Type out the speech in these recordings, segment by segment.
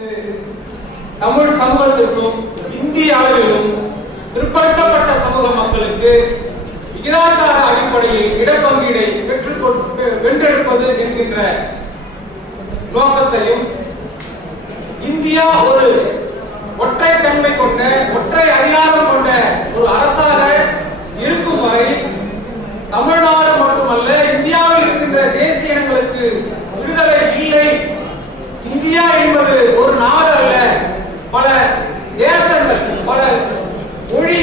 தமிழ் சமூகத்திற்கும் இந்திய அளவிலும் பிற்படுத்தப்பட்ட சமூக மக்களுக்கு விகிதாச்சார அடிப்படையில் இடப்பங்கீடை வென்றெடுப்பது என்கின்ற நோக்கத்தையும் இந்தியா ஒரு ஒற்றை தன்மை கொண்ட ஒற்றை அதிகாரம் கொண்ட ஒரு அரசாக இருக்கும் வரை தமிழ்நாடு மட்டுமல்ல இந்தியாவில் இருக்கின்ற தேசிய இனங்களுக்கு விடுதலை இல்லை. இந்தியா என்பது ஒரு நாடு அல்ல, பல தேசங்கள் பல மொழி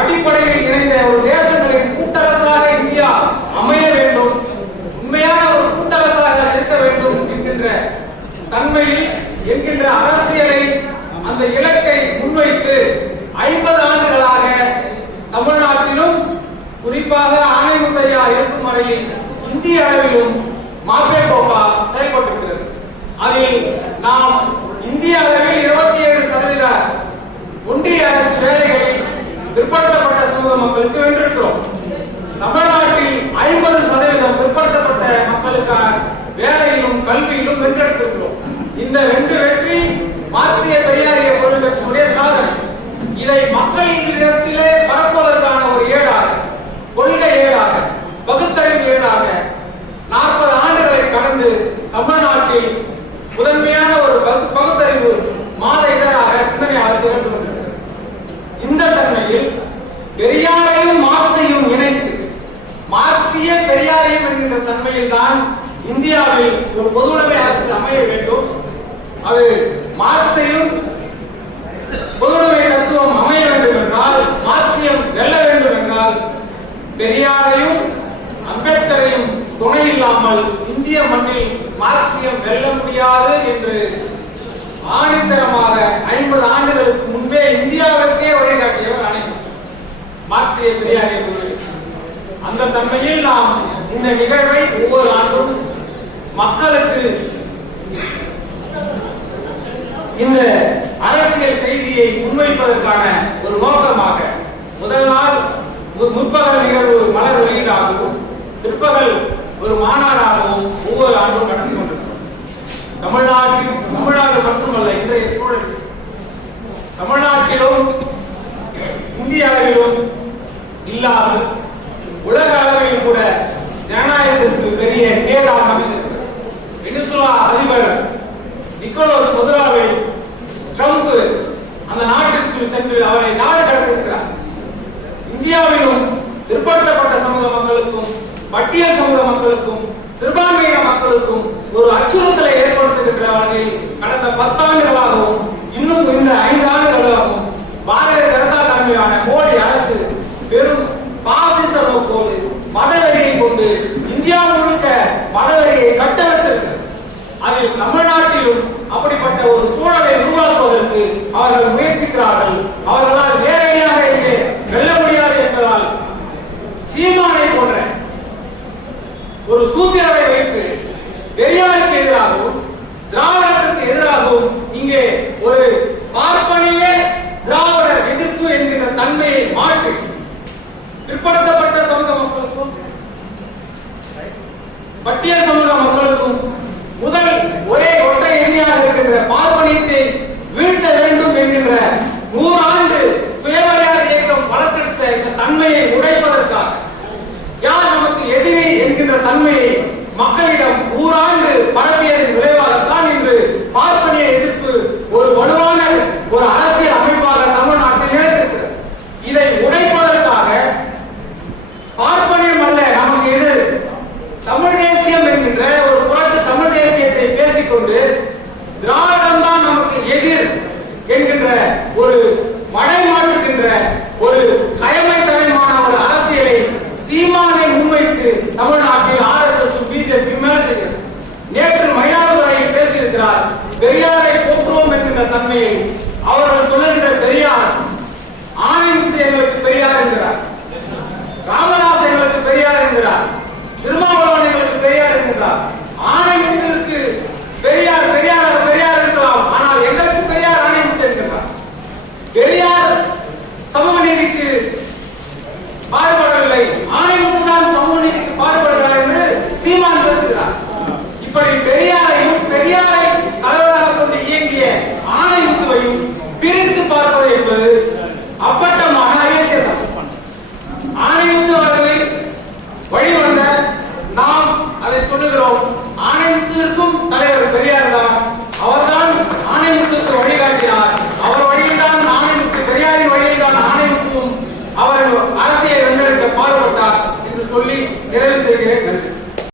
அடிப்படையில் இணைந்த ஒரு தேசங்களின் கூட்டரசாக இந்தியா அமைய வேண்டும், உண்மையான ஒரு கூட்டரசாக இருக்க வேண்டும் என்கின்ற தன்மையில் என்கின்ற அரசியலை அந்த இலக்கை முன்வைத்து 50 ஆண்டுகளாக தமிழ்நாட்டிலும் குறிப்பாக ஆணைமுத்தையா இருக்கும் வரையில் இந்திய அளவிலும் மாப்பேகோகா செயல்பட்டிருக்கிறது. அதில் நாம் இந்திய அளவில் 27% ஒன்றிய அரசு வேலைகளில் பிற்படுத்தப்பட்ட சமூக மக்களுக்கு வென்றிருக்கிறோம். தமிழ்நாட்டில் 50% பிற்படுத்தப்பட்ட மக்களுக்கான வேலையிலும் கல்வியிலும் வென்றெடுத்திருக்கிறோம். இந்த 2 வெற்றி மார்க்சிய பெரியாரிய பொருள் கட்சியுடைய சாதனை. இதை மக்களிடத்திலே பரப்புவதற்கான ஒரு ஏடாக, கொள்கை ஏடாக, பகுத்தறிவு ஏடாக 40 ஆண்டுகளை கடந்து தமிழ்நாட்டில் முதன்மையான ஒரு பகுத்தறிவு மாத இதழாக சிந்தனையாளர் திகழ்ந்து கொண்டிருக்கிறது. இந்த தன்மையில் பெரியாரையும் மார்க்சையும் இணைத்து மார்க்சிய பெரியாரியம் என்கின்ற தன்மையில் தான் இந்தியாவில் ஒரு பொதுவுடைமை அரசு அமைய வேண்டும். அது மார்க்சையும் பொதுவுடைமை தத்துவம் அமைய வேண்டும் என்றால், மார்க்சியம் வெல்ல வேண்டும் என்றால் பெரியாரையும் அம்பேத்கரையும் துணை இல்லாமல் இந்திய மண்ணில் மார்க்சியம் வெல்ல முடியாது என்று ஆணித்தரமாக 50 ஆண்டுகளுக்கு முன்பே இந்தியாவிற்கே வழிகாட்டியவர் அனைவரும் மார்க்சிய பெரியாரிய கொள்கை. அந்த தன்மையில் நாம் இந்த நிகழ்வை ஒவ்வொரு ஆண்டும் மக்களுக்கு இந்த அரசியல் செய்தியை முன்வைப்பதற்கான ஒரு நோக்கமாக முதல் நாள் முற்பகல் நிகழ்வு மலர் வெளியீடாகவும் பிற்பகல் ஒரு மாநாடாகவும் ஒவ்வொரு ஆண்டும் நடத்தி கொண்டிருக்கிறோம். தமிழ்நாடு மட்டுமல்ல, இன்றைய சூழல் தமிழ்நாட்டிலும் இந்திய அளவிலும் இல்லாமல் உலக அளவில் கூட ஜனநாயகத்திற்கு பெரிய கேடாக அமைந்திருக்கிறது. வெனிசுலா அதிபர் நிக்கோலஸ் மதுராவை ட்ரம்ப் அந்த நாட்டிற்கு சென்று அவரை நாடு கடத்திருக்கிறார். இந்தியாவிலும் பிற்படுத்தப்பட்ட சமூக மக்களுக்கும் பட்டியல் சமூக மக்களுக்கும் சிறுபான்மையின மக்களுக்கும் ஒரு அச்சுறுத்தலை ஏற்படுத்தியிருக்கிற வகையில் கடந்த 10 ஆண்டுகளாகவும் இன்னும் இந்த 5 ஆண்டுகளாகவும் பாரதிய ஜனதா தலைமையிலான மோடி அரசு பெரும் பாசிச நோக்கோடு மதவெறியை கொண்டு இந்தியா முழுக்க மதவெறியை கட்டவிழ்த்திருக்கிறது. அதில் தமிழ்நாட்டிலும் அப்படிப்பட்ட ஒரு சூழலை உருவாக்குவதற்கு அவர்கள் முயற்சிக்கிறார்கள். அவர்களால் நேரடியாக இங்கே வெல்ல முடியாது என்பதால் சீமானை போன்ற ஒரு சூத்திரரை வைத்து பெரியாருக்கு எதிராகவும் திராவிடத்திற்கு எதிராகவும் இங்கே ஒரு பார்ப்பனிய திராவிட எதிர்ப்பு என்கிற தன்மையை மாற்றி பிற்படுத்தப்பட்ட சமூக மக்களுக்கும் பட்டியல் சமூக மக்களுக்கும் முதல் ஒரே ஒற்றை எதிரியாக இருக்கின்ற பார்ப்பனியத்தை வீழ்த்த வேண்டும் என்கின்ற 100 ஆண்டு சுயமரியாதை இயக்கம் வளர்த்தெடுத்த இந்த தன்மையை உடைப்பதற்காக யார் நமக்கு எதிரி என்கின்ற தன்மையை மக்களிடம் 100 ஆண்டு பரப்பியதன் விளைவாகத்தான் இன்று பார்ப்பனிய எதிர்ப்பு ஒரு வலுவான ஒரு அரசியல் அமைப்பாக தமிழ்நாட்டில் நிலைத்திருக்கிறது. இதை உடைப்பதற்காக பார்ப்பனியம் அல்ல நமக்கு எதிர், தமிழ் தேசியம் என்கின்ற ஒரு புரட்டு தமிழ் தேசியத்தை பேசிக்கொண்டு திராவிடம் தான் நமக்கு எதிர் என்கின்ற ஒரு மடைமாற்றுகின்ற ஒரு கயமைத்தனமான ஒரு அரசியலை சீமானை முன்வைத்து தமிழ்நாட்டில் RSS பிஜேபி மேல செய்கிறது. நேற்று மயிலாடுதுறையில் பேசியிருக்கிறார். பெரியாரை போற்றுவோம் என்கின்ற தன்மையை